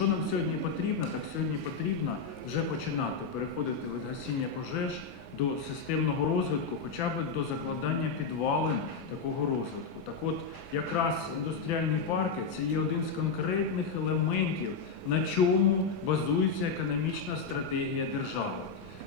Що нам сьогодні потрібно? Так сьогодні потрібно вже починати переходити від гасіння пожеж до системного розвитку, хоча б до закладання підвалин такого розвитку. Так от, якраз індустріальні парки це є один з конкретних елементів, на чому базується економічна стратегія держави.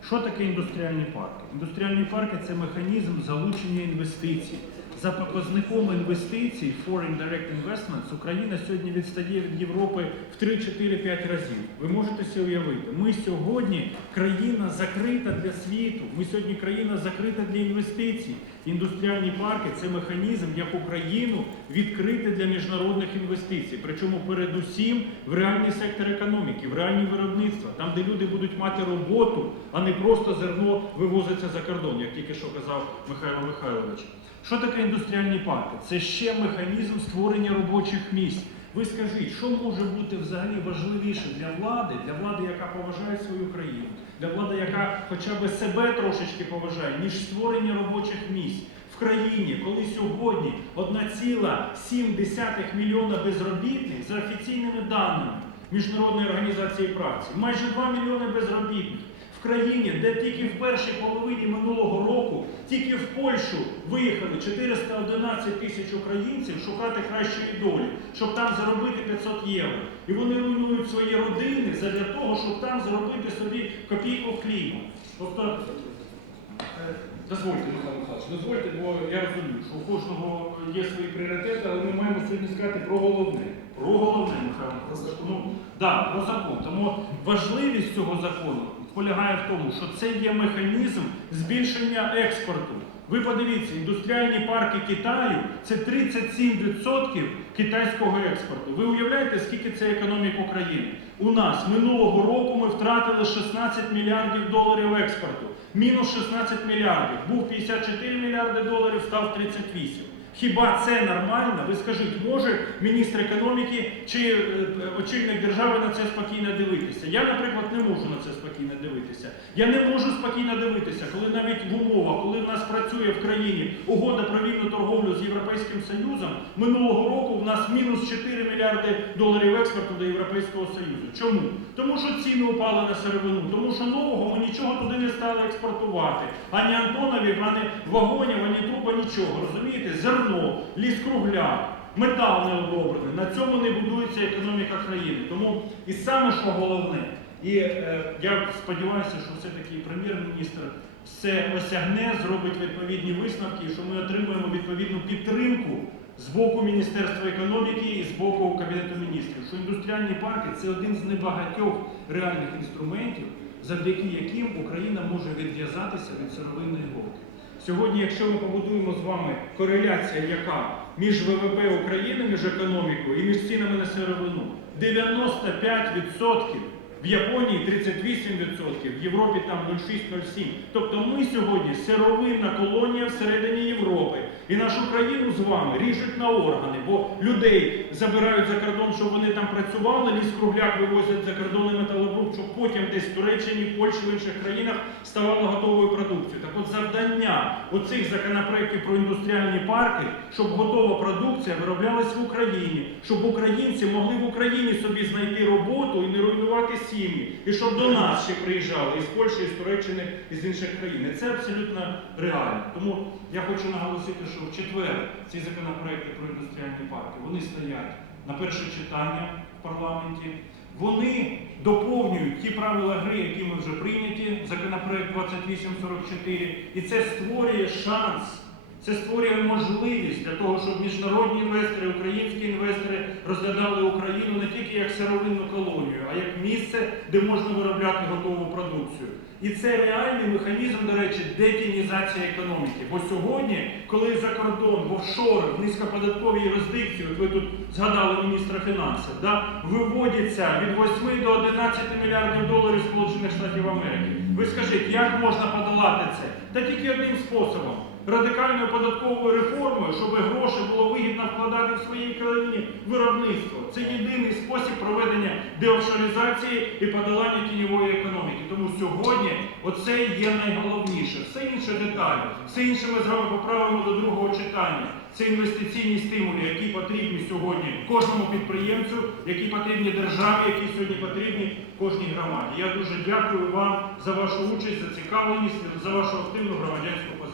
Що таке індустріальні парки? Індустріальні парки це механізм залучення інвестицій. За показником інвестицій Foreign Direct Investments Україна сьогодні відстає від Європи в 3-4-5 разів. Ви можете собі уявити, ми сьогодні країна закрита для світу. Ми сьогодні країна закрита для інвестицій. Індустріальні парки це механізм, як Україну відкрити для міжнародних інвестицій. Причому передусім в реальний сектор економіки, в реальні виробництва, там, де люди будуть мати роботу, а не просто зерно вивозиться за кордон, як тільки що казав Михайло Михайлович. Що таке індустріальні парки? Це ще механізм створення робочих місць. Ви скажіть, що може бути взагалі важливіше для влади, для влади, яка поважає свою країну, для влади, яка хоча б себе трошечки поважає, ніж створення робочих місць в країні, коли сьогодні 1,7 мільйона безробітних за офіційними даними Міжнародної організації праці, майже 2 мільйони безробітних в країні, де тільки в першій половині минулого року, тільки в Польщу виїхали 411 тисяч українців шукати кращої долі, щоб там заробити 500 євро. І вони руйнують свої родини задля того, щоб там заробити собі копійку хліба. Тобто, е, дозвольте, Михайло Михайлович, дозвольте, бо я розумію, що у кожного є свої пріоритети, але ми маємо сьогодні сказати про головне. Про головне, Михайло Михайлович. Ну, да, про закон. Тому важливість цього закону полягає в тому, що це є механізм збільшення експорту. Ви подивіться, індустріальні парки Китаю це 37% китайського експорту. Ви уявляєте, скільки це економік України? У нас минулого року ми втратили 16 мільярдів доларів експорту. Мінус 16 мільярдів. Був 54 мільярди доларів, став 38. Хіба це нормально? Ви скажіть, може міністр економіки чи е, очільник держави на це спокійно дивитися? Я, наприклад, не можу на це спокійно дивитися. Я не можу спокійно дивитися, коли навіть в умовах, коли в нас працює в країні угода про вільну торговлю з Європейським Союзом, минулого року в нас мінус 4 мільярди доларів експорту до Європейського Союзу. Чому? Тому що ціни упали на сировину, тому що нового ми нічого туди стали експортувати. Ані Антонові, ані вагонів, ані труба, нічого. Розумієте? Зерно, ліс кругляк, метал не оброблений. На цьому не будується економіка країни. Тому і саме що головне, і е, я сподіваюся, що все-таки прем'єр-міністр все осягне, зробить відповідні висновки, і що ми отримуємо відповідну підтримку з боку Міністерства економіки і з боку Кабінету міністрів, що індустріальні парки це один з небагатьох реальних інструментів, завдяки яким Україна може відв'язатися від сировинної голки. Сьогодні, якщо ми побудуємо з вами кореляція, яка між ВВП України, між економікою і між цінами на сировину 95%, в Японії 38%, в Європі там 0,6-0,7. Тобто ми сьогодні сировинна колонія всередині Європи. І нашу країну з вами ріжуть на органи, бо людей забирають за кордон, щоб вони там працювали, ліс кругляк вивозять за кордони металобрук, щоб потім десь в Туреччині, в Польщі, в інших країнах ставало готовою продукцією. Так от завдання оцих законопроєктів про індустріальні парки, щоб готова продукція вироблялась в Україні, щоб українці могли в Україні собі знайти роботу і не руйнувати сім'ї, і щоб до нас ще приїжджали із Польщі, із Туреччини, із інших країн. І це абсолютно реально. Тому я хочу наголосити, що четвер ці законопроекти про індустріальні парки вони стоять на перше читання в парламенті. Вони доповнюють ті правила гри, які ми вже прийняті, законопроект 2844, і це створює шанс. Це створює можливість для того, щоб міжнародні інвестори, українські інвестори розглядали Україну не тільки як сировинну колонію, а як місце, де можна виробляти готову продукцію. І це реальний механізм, до речі, детінізації економіки. Бо сьогодні, коли за кордон, в офшори, в низькоподатковій юрисдикції, от ви тут згадали міністра фінансів, да, виводяться від 8 до 11 мільярдів доларів Сполучених Штатів Америки. Ви скажіть, як можна подолати це? Та тільки одним способом радикальною податковою реформою, щоб гроші було вигідно вкладати в своїй країні виробництво. Це єдиний спосіб проведення деофшоризації і подолання тіньової економіки. Тому сьогодні оце є найголовніше. Все інше деталі, все інше ми з вами поправимо до другого читання. це інвестиційні стимули, які потрібні сьогодні кожному підприємцю, які потрібні державі, які сьогодні потрібні кожній громаді. Я дуже дякую вам за вашу участь, зацікавленість, за вашу активну громадянську позицію.